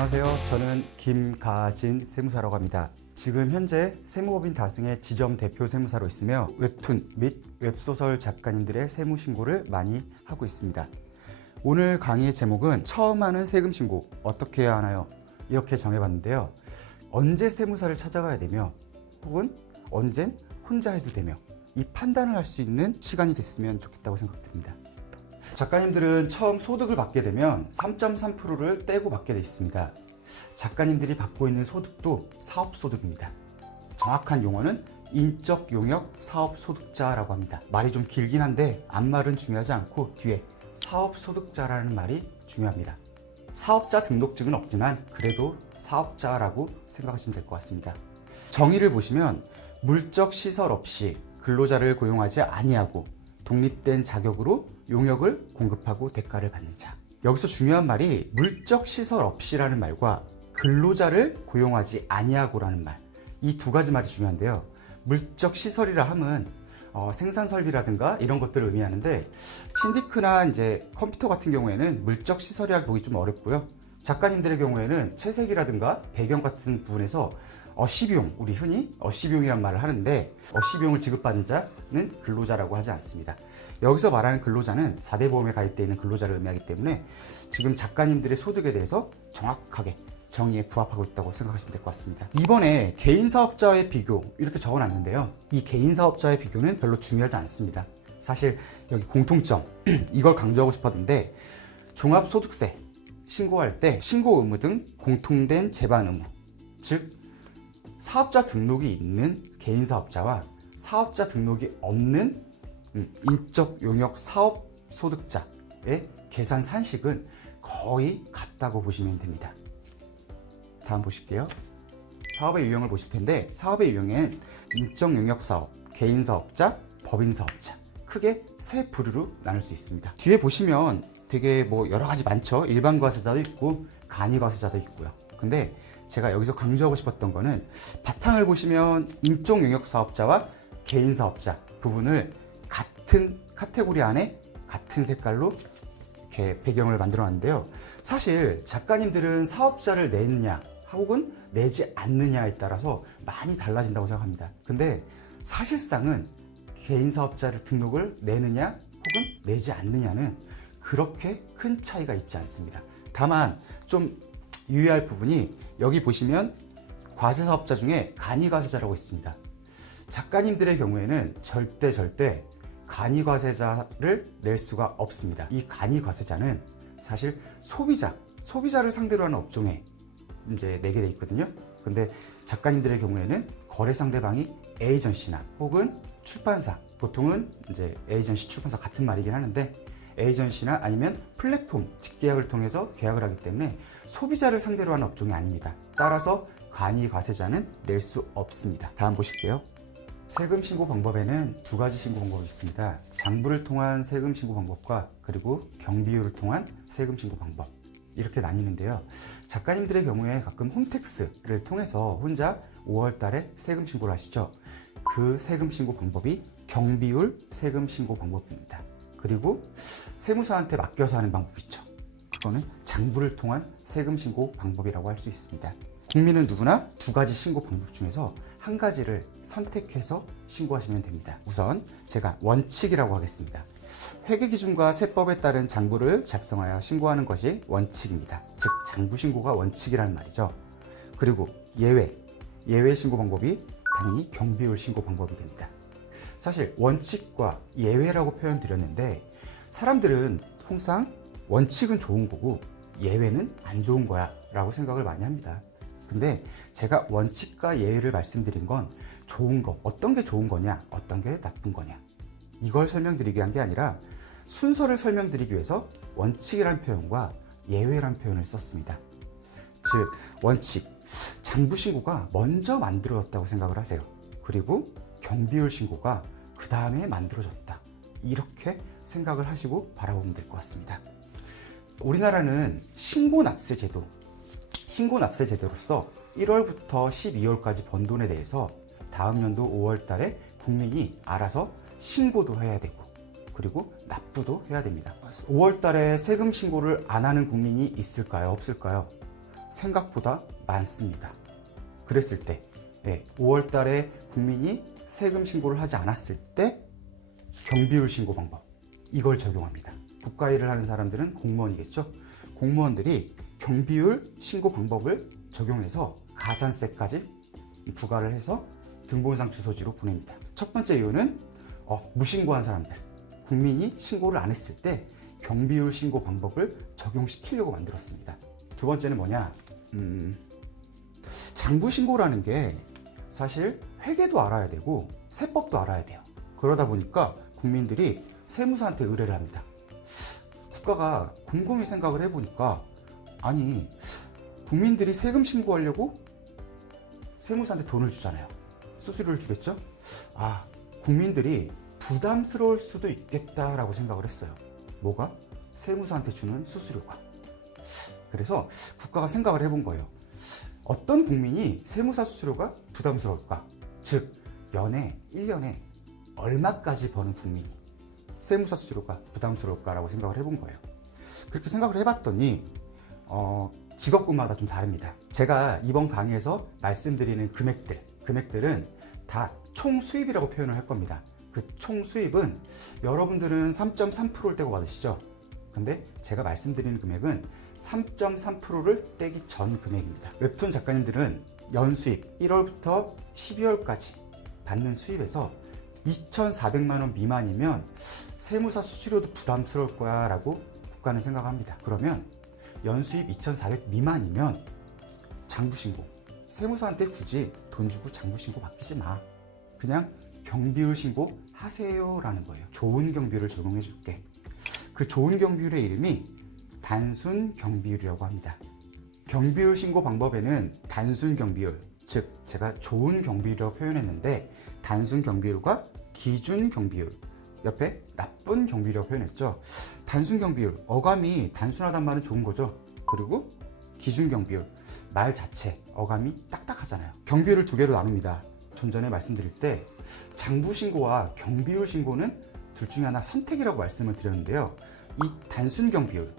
안녕하세요. 저는 김가진 세무사라고 합니다. 지금 현재 세무법인 다승의 지점 대표 세무사로 있으며 웹툰 및 웹소설 작가님들의 세무신고를 많이 하고 있습니다. 오늘 강의의 제목은 처음 하는 세금신고 어떻게 해야 하나요? 이렇게 정해봤는데요. 언제 세무사를 찾아가야 되며 혹은 언젠 혼자 해도 되며 이 판단을 할 수 있는 시간이 됐으면 좋겠다고 생각됩니다. 작가님들은 처음 소득을 받게 되면 3.3%를 떼고 받게 되어 있습니다. 작가님들이 받고 있는 소득도 사업소득입니다. 정확한 용어는 인적 용역 사업소득자라고 합니다. 말이 좀 길긴 한데 앞말은 중요하지 않고 뒤에 사업소득자라는 말이 중요합니다. 사업자 등록증은 없지만 그래도 사업자라고 생각하시면 될 것 같습니다. 정의를 보시면 물적 시설 없이 근로자를 고용하지 아니하고 독립된 자격으로 용역을 공급하고 대가를 받는 자. 여기서 중요한 말이 물적 시설 없이라는 말과 근로자를 고용하지 아니하고라는 말. 이 두 가지 말이 중요한데요. 물적 시설이라 함은 생산 설비라든가 이런 것들을 의미하는데 신디크나 이제 컴퓨터 같은 경우에는 물적 시설이라고 보기 좀 어렵고요. 작가님들의 경우에는 채색이라든가 배경 같은 부분에서 어시비용, 우리 흔히 어시비용이란 말을 하는데 어시비용을 지급받는 자는 근로자라고 하지 않습니다. 여기서 말하는 근로자는 4대 보험에 가입되어 있는 근로자를 의미하기 때문에 지금 작가님들의 소득에 대해서 정확하게 정의에 부합하고 있다고 생각하시면 될 것 같습니다. 이번에 개인사업자의 비교 이렇게 적어놨는데요. 이 개인사업자의 비교는 별로 중요하지 않습니다. 사실 여기 공통점 이걸 강조하고 싶었는데 종합소득세 신고할 때 신고 의무 등 공통된 제반 의무, 즉 사업자 등록이 있는 개인사업자와 사업자 등록이 없는 인적 용역 사업 소득자의 계산 산식은 거의 같다고 보시면 됩니다. 다음 보실게요. 사업의 유형을 보실 텐데 사업의 유형엔 인적 용역 사업, 개인사업자, 법인사업자 크게 세 부류로 나눌 수 있습니다. 뒤에 보시면 되게 여러 가지 많죠. 일반 과세자도 있고 간이 과세자도 있고요. 근데 제가 여기서 강조하고 싶었던 거는 바탕을 보시면 인적 용역 사업자와 개인 사업자 부분을 같은 카테고리 안에 같은 색깔로 이렇게 배경을 만들어 놨는데요. 사실 작가님들은 사업자를 내느냐 혹은 내지 않느냐에 따라서 많이 달라진다고 생각합니다. 근데 사실상은 개인 사업자를 등록을 내느냐 혹은 내지 않느냐는 그렇게 큰 차이가 있지 않습니다. 다만 좀 유의할 부분이 여기 보시면 과세사업자 중에 간이과세자라고 있습니다. 작가님들의 경우에는 절대 간이과세자를 낼 수가 없습니다. 이 간이과세자는 사실 소비자를 상대로 하는 업종에 이제 내게 돼 있거든요. 근데 작가님들의 경우에는 거래 상대방이 에이전시나 혹은 출판사, 보통은 이제 에이전시, 출판사 같은 말이긴 하는데 에이전시나 아니면 플랫폼 직계약을 통해서 계약을 하기 때문에 소비자를 상대로 하는 업종이 아닙니다. 따라서 간이과세자는 낼 수 없습니다. 다음 보실게요. 세금 신고 방법에는 두 가지 신고 방법이 있습니다. 장부를 통한 세금 신고 방법과 그리고 경비율을 통한 세금 신고 방법 이렇게 나뉘는데요. 작가님들의 경우에 가끔 홈택스를 통해서 혼자 5월 달에 세금 신고를 하시죠. 그 세금 신고 방법이 경비율 세금 신고 방법입니다. 그리고 세무사한테 맡겨서 하는 방법이 있죠. 그거는 장부를 통한 세금 신고 방법이라고 할 수 있습니다. 국민은 누구나 두 가지 신고 방법 중에서 한 가지를 선택해서 신고하시면 됩니다. 우선 제가 원칙이라고 하겠습니다. 회계기준과 세법에 따른 장부를 작성하여 신고하는 것이 원칙입니다. 즉 장부 신고가 원칙이라는 말이죠. 그리고 예외 신고 방법이 당연히 경비율 신고 방법이 됩니다. 사실 원칙과 예외라고 표현 드렸는데 사람들은 통상 원칙은 좋은 거고 예외는 안 좋은 거야 라고 생각을 많이 합니다. 근데 제가 원칙과 예외를 말씀드린 건 좋은 거, 어떤 게 좋은 거냐, 어떤 게 나쁜 거냐 이걸 설명드리기 위한 게 아니라 순서를 설명드리기 위해서 원칙이라는 표현과 예외라는 표현을 썼습니다. 즉 원칙, 장부 신고가 먼저 만들어졌다고 생각을 하세요. 그리고 경비율 신고가 그 다음에 만들어졌다. 이렇게 생각을 하시고 바라보면 될 것 같습니다. 우리나라는 신고납세 제도로서 1월부터 12월까지 번 돈에 대해서 다음 연도 5월 달에 국민이 알아서 신고도 해야 되고 그리고 납부도 해야 됩니다. 5월 달에 세금 신고를 안 하는 국민이 있을까요? 없을까요? 생각보다 많습니다. 그랬을 때 5월 달에 국민이 세금 신고를 하지 않았을 때 경비율 신고 방법, 이걸 적용합니다. 국가 일을 하는 사람들은 공무원이겠죠. 공무원들이 경비율 신고 방법을 적용해서 가산세까지 부과를 해서 등본상 주소지로 보냅니다. 첫 번째 이유는 무신고한 사람들, 국민이 신고를 안 했을 때 경비율 신고 방법을 적용시키려고 만들었습니다. 두 번째는 뭐냐? 장부 신고라는 게 사실 회계도 알아야 되고 세법도 알아야 돼요. 그러다 보니까 국민들이 세무사한테 의뢰를 합니다. 국가가 곰곰이 생각을 해보니까, 아니, 국민들이 세금 신고하려고 세무사한테 돈을 주잖아요. 수수료를 주겠죠? 국민들이 부담스러울 수도 있겠다라고 생각을 했어요. 뭐가? 세무사한테 주는 수수료가. 그래서 국가가 생각을 해본 거예요. 어떤 국민이 세무사 수수료가 부담스러울까? 즉, 연에 1년에 얼마까지 버는 국민이 세무사 수수료가 부담스러울까라고 생각을 해본 거예요. 그렇게 생각을 해봤더니 직업군마다 좀 다릅니다. 제가 이번 강의에서 말씀드리는 금액들은 다 총 수입이라고 표현을 할 겁니다. 그 총 수입은 여러분들은 3.3%를 떼고 받으시죠? 근데 제가 말씀드리는 금액은 3.3%를 떼기 전 금액입니다. 웹툰 작가님들은 연수입 1월부터 12월까지 받는 수입에서 2,400만 원 미만이면 세무사 수수료도 부담스러울 거야 라고 국가는 생각합니다. 그러면 연수입 2,400 미만이면 장부신고, 세무사한테 굳이 돈 주고 장부신고 맡기지 마. 그냥 경비율 신고 하세요 라는 거예요. 좋은 경비율을 적용해 줄게. 그 좋은 경비율의 이름이 단순 경비율이라고 합니다. 경비율 신고 방법에는 단순 경비율, 즉 제가 좋은 경비율이라고 표현했는데 단순 경비율과 기준 경비율, 옆에 나쁜 경비율이라고 표현했죠. 단순 경비율, 어감이 단순하단 말은 좋은 거죠. 그리고 기준 경비율, 말 자체, 어감이 딱딱하잖아요. 경비율을 두 개로 나눕니다. 좀 전에 말씀드릴 때 장부 신고와 경비율 신고는 둘 중에 하나 선택이라고 말씀을 드렸는데요. 이 단순 경비율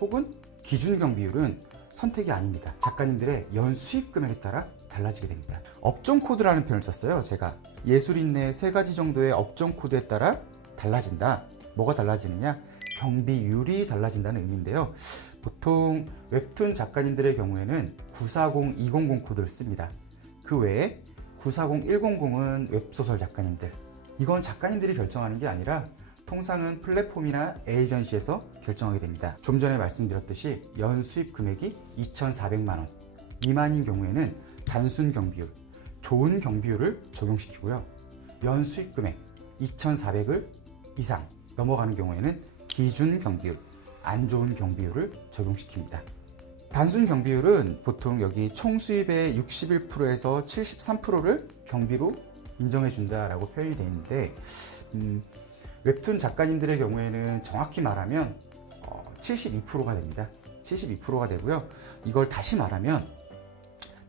혹은 기준 경비율은 선택이 아닙니다. 작가님들의 연 수입 금액에 따라 달라지게 됩니다. 업종 코드라는 표현을 썼어요. 제가 예술인 내 세 가지 정도의 업종 코드에 따라 달라진다. 뭐가 달라지느냐? 경비율이 달라진다는 의미인데요. 보통 웹툰 작가님들의 경우에는 940, 200 코드를 씁니다. 그 외에 940, 100은 웹소설 작가님들. 이건 작가님들이 결정하는 게 아니라 통상은 플랫폼이나 에이전시에서 결정하게 됩니다. 좀 전에 말씀드렸듯이 연 수입 금액이 2,400만 원 미만인 경우에는 단순 경비율, 좋은 경비율을 적용시키고요. 연 수입 금액 2,400을 이상 넘어가는 경우에는 기준 경비율, 안 좋은 경비율을 적용시킵니다. 단순 경비율은 보통 여기 총 수입의 61%에서 73%를 경비로 인정해 준다라고 표현이 되어 있는데 웹툰 작가님들의 경우에는 정확히 말하면 72%가 됩니다. 72%가 되고요. 이걸 다시 말하면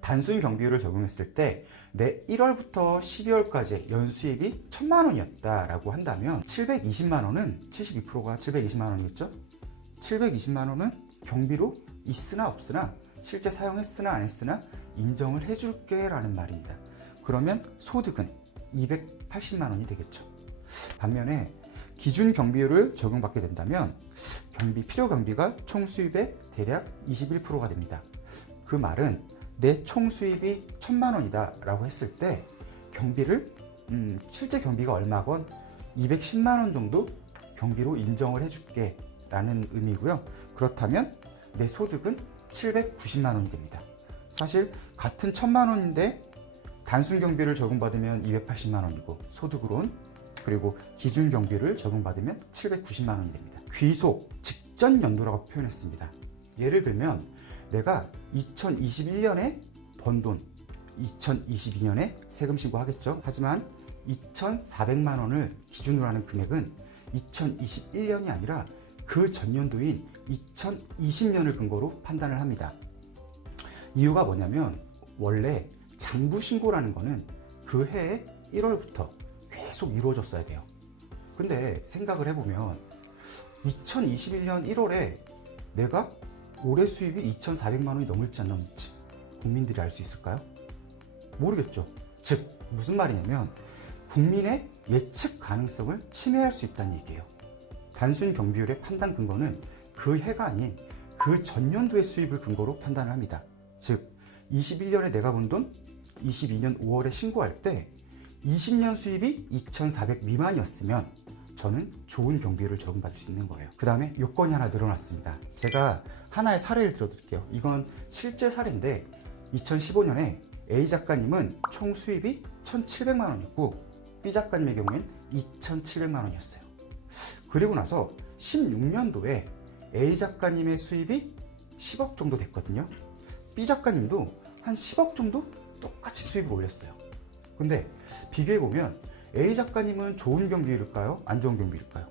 단순 경비율을 적용했을 때 내 1월부터 12월까지 연수입이 1,000만 원이었다라고 한다면 720만 원은 72%가 720만 원이겠죠? 720만 원은 경비로 있으나 없으나 실제 사용했으나 안 했으나 인정을 해줄게 라는 말입니다. 그러면 소득은 280만 원이 되겠죠. 반면에 기준 경비율을 적용받게 된다면 필요 경비가 총 수입의 대략 21%가 됩니다. 그 말은 내 총 수입이 1,000만 원이다 라고 했을 때 경비를 실제 경비가 얼마건 210만 원 정도 경비로 인정을 해줄게 라는 의미고요. 그렇다면 내 소득은 790만 원이 됩니다. 사실 같은 1,000만 원인데 단순 경비를 적용받으면 280만 원이고 소득으론, 그리고 기준 경비를 적용받으면 790만 원이 됩니다. 귀속 직전 연도라고 표현했습니다. 예를 들면 내가 2021년에 번 돈 2022년에 세금 신고하겠죠. 하지만 2,400만 원을 기준으로 하는 금액은 2021년이 아니라 그 전년도인 2020년을 근거로 판단을 합니다. 이유가 뭐냐면 원래 장부 신고라는 거는 그 해의 1월부터 계속 이루어졌어야 돼요. 근데 생각을 해보면 2021년 1월에 내가 올해 수입이 2,400만 원이 넘을지 안 넘을지 국민들이 알 수 있을까요? 모르겠죠. 즉 무슨 말이냐면 국민의 예측 가능성을 침해할 수 있다는 얘기예요. 단순 경비율의 판단 근거는 그 해가 아닌 그 전년도의 수입을 근거로 판단을 합니다. 즉 21년에 내가 번 돈 22년 5월에 신고할 때 20년 수입이 2,400 미만이었으면 저는 좋은 경비율을 적용받을 수 있는 거예요. 그 다음에 요건이 하나 늘어났습니다. 제가 하나의 사례를 들어드릴게요. 이건 실제 사례인데 2015년에 A 작가님은 총 수입이 1,700만 원이었고 B 작가님의 경우엔 2,700만 원이었어요. 그리고 나서 16년도에 A 작가님의 수입이 10억 정도 됐거든요. B 작가님도 한 10억 정도 똑같이 수입을 올렸어요. 근데 비교해보면 A 작가님은 좋은 경비율일까요? 안 좋은 경비율일까요?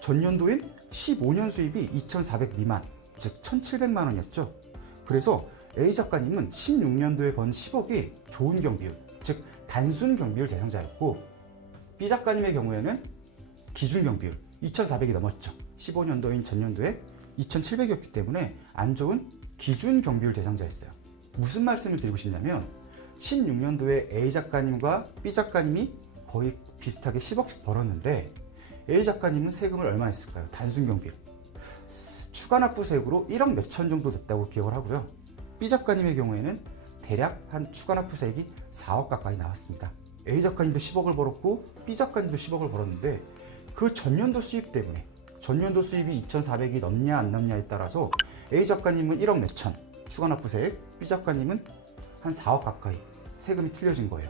전년도인 15년 수입이 2,400 미만, 즉 1,700만 원이었죠. 그래서 A 작가님은 16년도에 번 10억이 좋은 경비율, 즉 단순 경비율 대상자였고 B 작가님의 경우에는 기준 경비율 2,400이 넘었죠. 15년도인 전년도에 2,700이었기 때문에 안 좋은 기준 경비율 대상자였어요. 무슨 말씀을 드리고 싶냐면 16년도에 A 작가님과 B 작가님이 거의 비슷하게 10억씩 벌었는데 A 작가님은 세금을 얼마 냈을까요? 단순 경비율 추가 납부세액으로 1억 몇천 정도 됐다고 기억을 하고요. B 작가님의 경우에는 대략 한 추가 납부세액이 4억 가까이 나왔습니다. A 작가님도 10억을 벌었고 B 작가님도 10억을 벌었는데 그 전년도 수입 때문에 전년도 수입이 2,400이 넘냐 안 넘냐에 따라서 A 작가님은 1억 몇천 추가 납부세액, B 작가님은 한 4억 가까이 세금이 틀려진 거예요.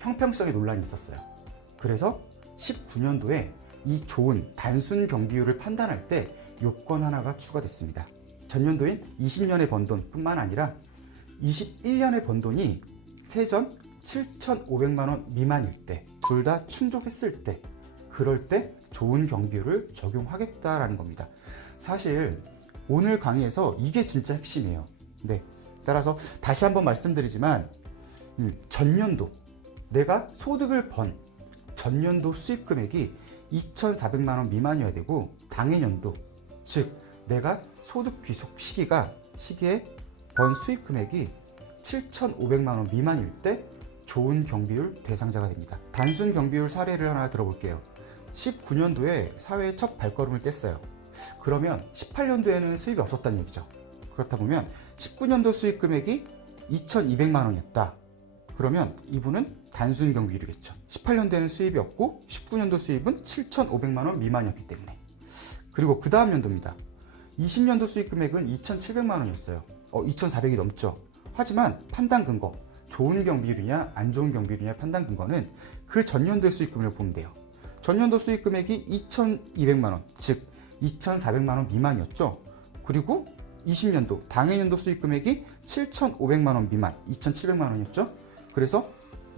형평성의 논란이 있었어요. 그래서 19년도에 이 좋은 단순 경비율을 판단할 때 요건 하나가 추가됐습니다. 전년도인 20년에 번 돈뿐만 아니라 21년에 번 돈이 세전 7,500만 원 미만일 때, 둘 다 충족했을 때, 그럴 때 좋은 경비율을 적용하겠다라는 겁니다. 사실 오늘 강의에서 이게 진짜 핵심이에요. 네. 따라서 다시 한번 말씀드리지만 전년도 내가 소득을 번 전년도 수입 금액이 2,400만 원 미만이어야 되고 당해년도 즉 내가 소득 귀속 시기에 번 수입 금액이 7,500만 원 미만일 때 좋은 경비율 대상자가 됩니다. 단순 경비율 사례를 하나 들어볼게요. 19년도에 사회에 첫 발걸음을 뗐어요. 그러면 18년도에는 수입이 없었다는 얘기죠. 그렇다 보면 19년도 수입 금액이 2,200만 원이었다. 그러면 이분은 단순 경비율이겠죠. 18년도에는 수입이 없고 19년도 수입은 7,500만 원 미만이었기 때문에. 그리고 그 다음 연도입니다. 20년도 수입 금액은 2,700만 원이었어요. 2,400이 넘죠. 하지만 판단 근거, 좋은 경비율이냐 안 좋은 경비율이냐 판단 근거는 그 전년도의 수입 금액을 보면 돼요. 전년도 수입 금액이 2,200만 원, 즉 2,400만 원 미만이었죠. 그리고 20년도 당해년도 수입 금액이 7,500만 원 미만, 2,700만 원이었죠. 그래서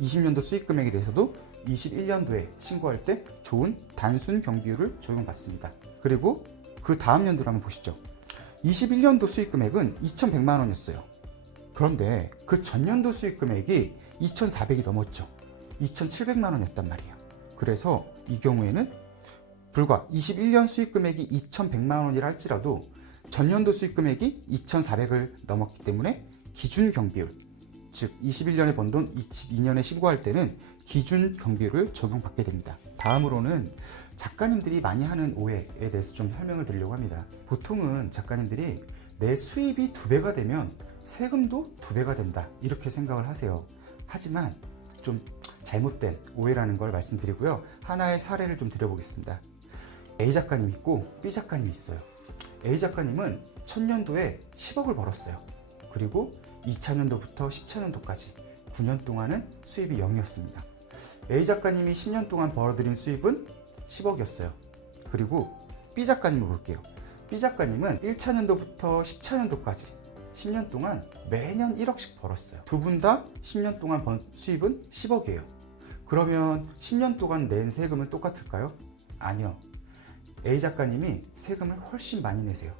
20년도 수입 금액에 대해서도 21년도에 신고할 때 좋은 단순 경비율을 적용받습니다. 그리고 그 다음 연도를 한번 보시죠. 21년도 수입 금액은 2,100만 원이었어요. 그런데 그 전년도 수입 금액이 2,400이 넘었죠. 2,700만 원이었단 말이에요. 그래서 이 경우에는 불과 21년 수입 금액이 2,100만 원이라 할지라도 전년도 수입 금액이 2,400을 넘었기 때문에 기준 경비율, 즉 21년에 번 돈 22년에 신고할 때는 기준 경비율을 적용받게 됩니다. 다음으로는 작가님들이 많이 하는 오해에 대해서 좀 설명을 드리려고 합니다. 보통은 작가님들이 내 수입이 2배가 되면 세금도 2배가 된다 이렇게 생각을 하세요. 하지만 좀 잘못된 오해라는 걸 말씀드리고요. 하나의 사례를 좀 드려보겠습니다. A 작가님 있고 B 작가님이 있어요. A 작가님은 천년도에 10억을 벌었어요. 그리고 2차년도부터 10차년도까지 9년 동안은 수입이 0이었습니다. A 작가님이 10년 동안 벌어들인 수입은 10억이었어요. 그리고 B 작가님을 볼게요. B 작가님은 1차년도부터 10차년도까지 10년 동안 매년 1억씩 벌었어요. 두 분 다 10년 동안 번 수입은 10억이에요. 그러면 10년 동안 낸 세금은 똑같을까요? 아니요. A 작가님이 세금을 훨씬 많이 내세요.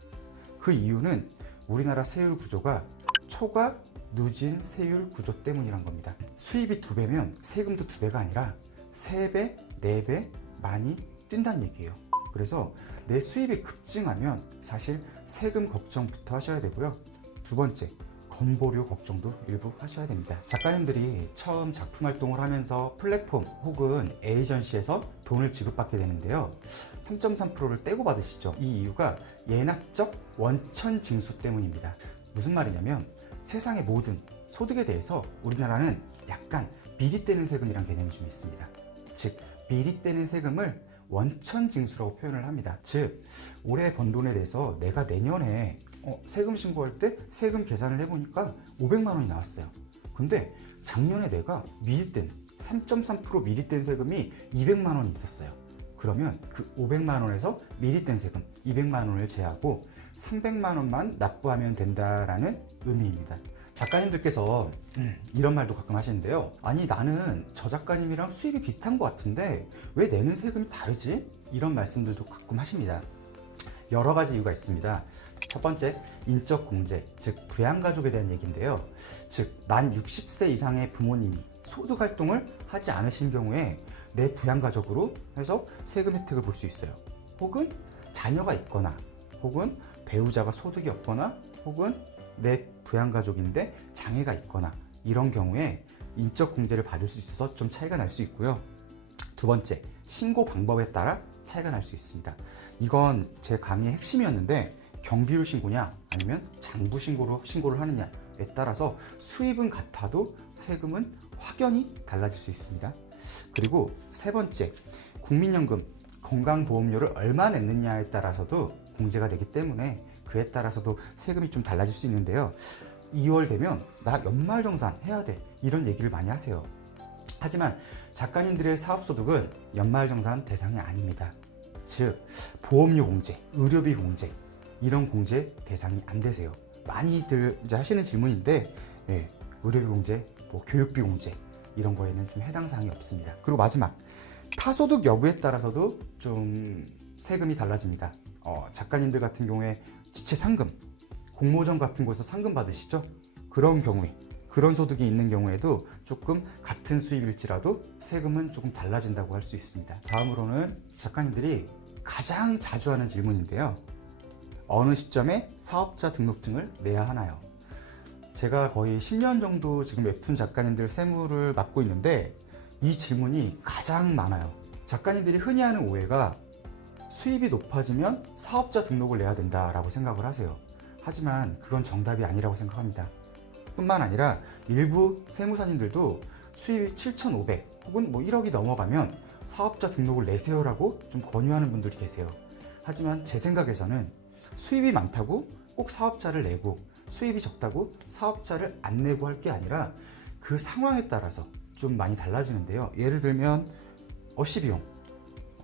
그 이유는 우리나라 세율 구조가 초과 누진 세율 구조 때문이란 겁니다. 수입이 2배면 세금도 2배가 아니라 3배, 4배 많이 뛴다는 얘기예요. 그래서 내 수입이 급증하면 사실 세금 걱정부터 하셔야 되고요. 두 번째, 건보료 걱정도 일부 하셔야 됩니다. 작가님들이 처음 작품 활동을 하면서 플랫폼 혹은 에이전시에서 돈을 지급받게 되는데요. 3.3%를 떼고 받으시죠. 이 이유가 예납적 원천 징수 때문입니다. 무슨 말이냐면 세상의 모든 소득에 대해서 우리나라는 약간 미리 떼는 세금이란 개념이 좀 있습니다. 즉, 미리 떼는 세금을 원천 징수라고 표현을 합니다. 즉, 올해 번 돈에 대해서 내가 내년에 세금 신고할 때 세금 계산을 해보니까 500만 원이 나왔어요. 근데 작년에 내가 미리 뗀 3.3% 미리 뗀 세금이 200만 원이 있었어요. 그러면 그 500만 원에서 미리 뗀 세금 200만 원을 제하고 300만 원만 납부하면 된다라는 의미입니다. 작가님들께서 이런 말도 가끔 하시는데요. 아니, 나는 저 작가님이랑 수입이 비슷한 것 같은데 왜 내는 세금이 다르지? 이런 말씀들도 가끔 하십니다. 여러 가지 이유가 있습니다. 첫 번째, 인적 공제, 즉 부양가족에 대한 얘기인데요. 즉, 만 60세 이상의 부모님이 소득 활동을 하지 않으신 경우에 내 부양가족으로 해서 세금 혜택을 볼 수 있어요. 혹은 자녀가 있거나, 혹은 배우자가 소득이 없거나, 혹은 내 부양가족인데 장애가 있거나, 이런 경우에 인적 공제를 받을 수 있어서 좀 차이가 날 수 있고요. 두 번째, 신고 방법에 따라 차이가 날 수 있습니다. 이건 제 강의의 핵심이었는데, 경비로 신고냐 아니면 장부 신고를 하느냐에 따라서 수입은 같아도 세금은 확연히 달라질 수 있습니다. 그리고 세 번째, 국민연금 건강보험료를 얼마 냈느냐에 따라서도 공제가 되기 때문에 그에 따라서도 세금이 좀 달라질 수 있는데요. 2월 되면 나 연말정산 해야 돼, 이런 얘기를 많이 하세요. 하지만 작가님들의 사업소득은 연말정산 대상이 아닙니다. 즉, 보험료 공제, 의료비 공제, 이런 공제 대상이 안 되세요. 많이들 이제 하시는 질문인데, 의료비 공제, 교육비 공제, 이런 거에는 좀 해당 사항이 없습니다. 그리고 마지막, 타소득 여부에 따라서도 좀 세금이 달라집니다. 작가님들 같은 경우에 지체 상금, 공모전 같은 곳에서 상금 받으시죠? 그런 경우에, 그런 소득이 있는 경우에도 조금 같은 수입일지라도 세금은 조금 달라진다고 할 수 있습니다. 다음으로는 작가님들이 가장 자주 하는 질문인데요. 어느 시점에 사업자 등록증을 내야 하나요? 제가 거의 10년 정도 지금 웹툰 작가님들 세무를 맡고 있는데 이 질문이 가장 많아요. 작가님들이 흔히 하는 오해가 수입이 높아지면 사업자 등록을 내야 된다라고 생각을 하세요. 하지만 그건 정답이 아니라고 생각합니다. 뿐만 아니라 일부 세무사님들도 수입이 7,500 혹은 1억이 넘어가면 사업자 등록을 내세요라고 좀 권유하는 분들이 계세요. 하지만 제 생각에서는 수입이 많다고 꼭 사업자를 내고 수입이 적다고 사업자를 안 내고 할 게 아니라 그 상황에 따라서 좀 많이 달라지는데요. 예를 들면 어시비용,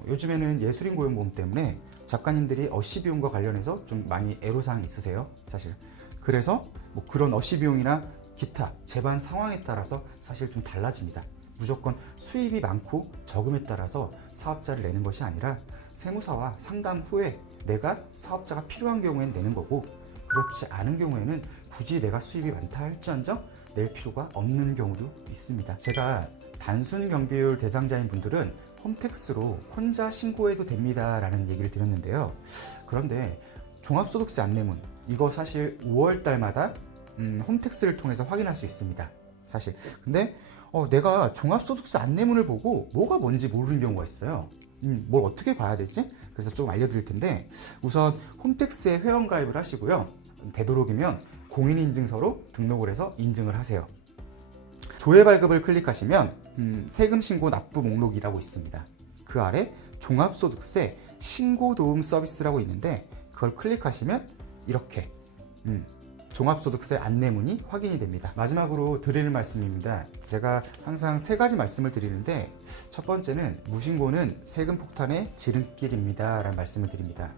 요즘에는 예술인고용보험 때문에 작가님들이 어시비용과 관련해서 좀 많이 애로사항이 있으세요, 사실. 그래서 그런 어시비용이나 기타 재반 상황에 따라서 사실 좀 달라집니다. 무조건 수입이 많고 적음에 따라서 사업자를 내는 것이 아니라 세무사와 상담 후에 내가 사업자가 필요한 경우에는 내는 거고, 그렇지 않은 경우에는 굳이 내가 수입이 많다 할지언정 낼 필요가 없는 경우도 있습니다. 제가 단순 경비율 대상자인 분들은 홈택스로 혼자 신고해도 됩니다 라는 얘기를 드렸는데요. 그런데 종합소득세 안내문, 이거 사실 5월 달마다 홈택스를 통해서 확인할 수 있습니다, 사실. 근데 내가 종합소득세 안내문을 보고 뭐가 뭔지 모르는 경우가 있어요. 뭘 어떻게 봐야 되지? 그래서 좀 알려드릴 텐데, 우선 홈택스에 회원가입을 하시고요. 되도록이면 공인인증서로 등록을 해서 인증을 하세요. 조회 발급을 클릭하시면 세금 신고 납부 목록이라고 있습니다. 그 아래 종합소득세 신고 도움 서비스라고 있는데 그걸 클릭하시면 이렇게 종합소득세 안내문이 확인이 됩니다. 마지막으로 드리는 말씀입니다. 제가 항상 세 가지 말씀을 드리는데, 첫 번째는 무신고는 세금 폭탄의 지름길입니다 라는 말씀을 드립니다.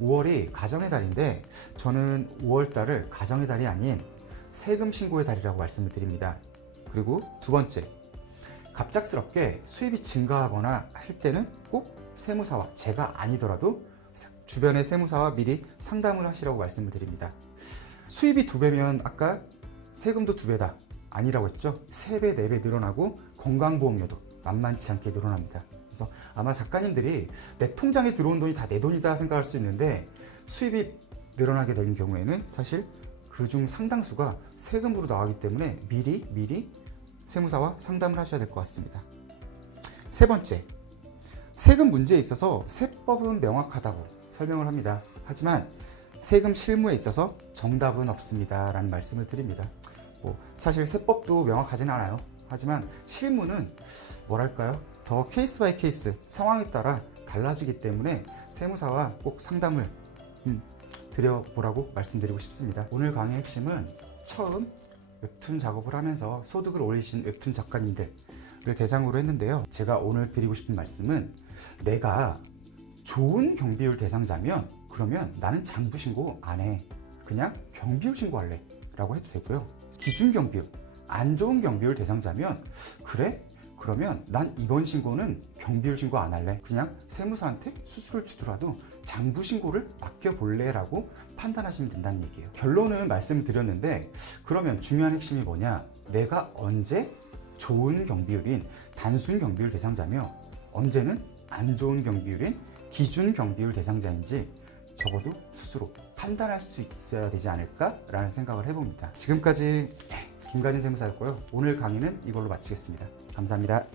5월이 가정의 달인데 저는 5월 달을 가정의 달이 아닌 세금 신고의 달이라고 말씀을 드립니다. 그리고 두 번째, 갑작스럽게 수입이 증가하거나 하실 때는 꼭 세무사와, 제가 아니더라도 주변의 세무사와 미리 상담을 하시라고 말씀을 드립니다. 수입이 2배면 아까 세금도 2배다 아니라고 했죠? 3배, 4배 늘어나고 건강보험료도 만만치 않게 늘어납니다. 그래서 아마 작가님들이 내 통장에 들어온 돈이 다 내 돈이다 생각할 수 있는데 수입이 늘어나게 되는 경우에는 사실 그중 상당수가 세금으로 나가기 때문에 미리 세무사와 상담을 하셔야 될 것 같습니다. 세 번째, 세금 문제에 있어서 세법은 명확하다고 설명을 합니다. 하지만 세금 실무에 있어서 정답은 없습니다 라는 말씀을 드립니다. 사실 세법도 명확하진 않아요. 하지만 실무는 뭐랄까요? 더 케이스 바이 케이스 상황에 따라 달라지기 때문에 세무사와 꼭 상담을 드려보라고 말씀드리고 싶습니다. 오늘 강의 핵심은 처음 웹툰 작업을 하면서 소득을 올리신 웹툰 작가님들을 대상으로 했는데요. 제가 오늘 드리고 싶은 말씀은 내가 좋은 경비율 대상자면 그러면 나는 장부 신고 안 해. 그냥 경비율 신고할래 라고 해도 되고요. 기준 경비율, 안 좋은 경비율 대상자면 그래? 그러면 난 이번 신고는 경비율 신고 안 할래. 그냥 세무사한테 수수료를 주더라도 장부 신고를 맡겨볼래 라고 판단하시면 된다는 얘기예요. 결론은 말씀드렸는데 그러면 중요한 핵심이 뭐냐? 내가 언제 좋은 경비율인 단순 경비율 대상자며 언제는 안 좋은 경비율인 기준 경비율 대상자인지 적어도 스스로 판단할 수 있어야 되지 않을까라는 생각을 해봅니다. 지금까지 김가진 세무사였고요. 오늘 강의는 이걸로 마치겠습니다. 감사합니다.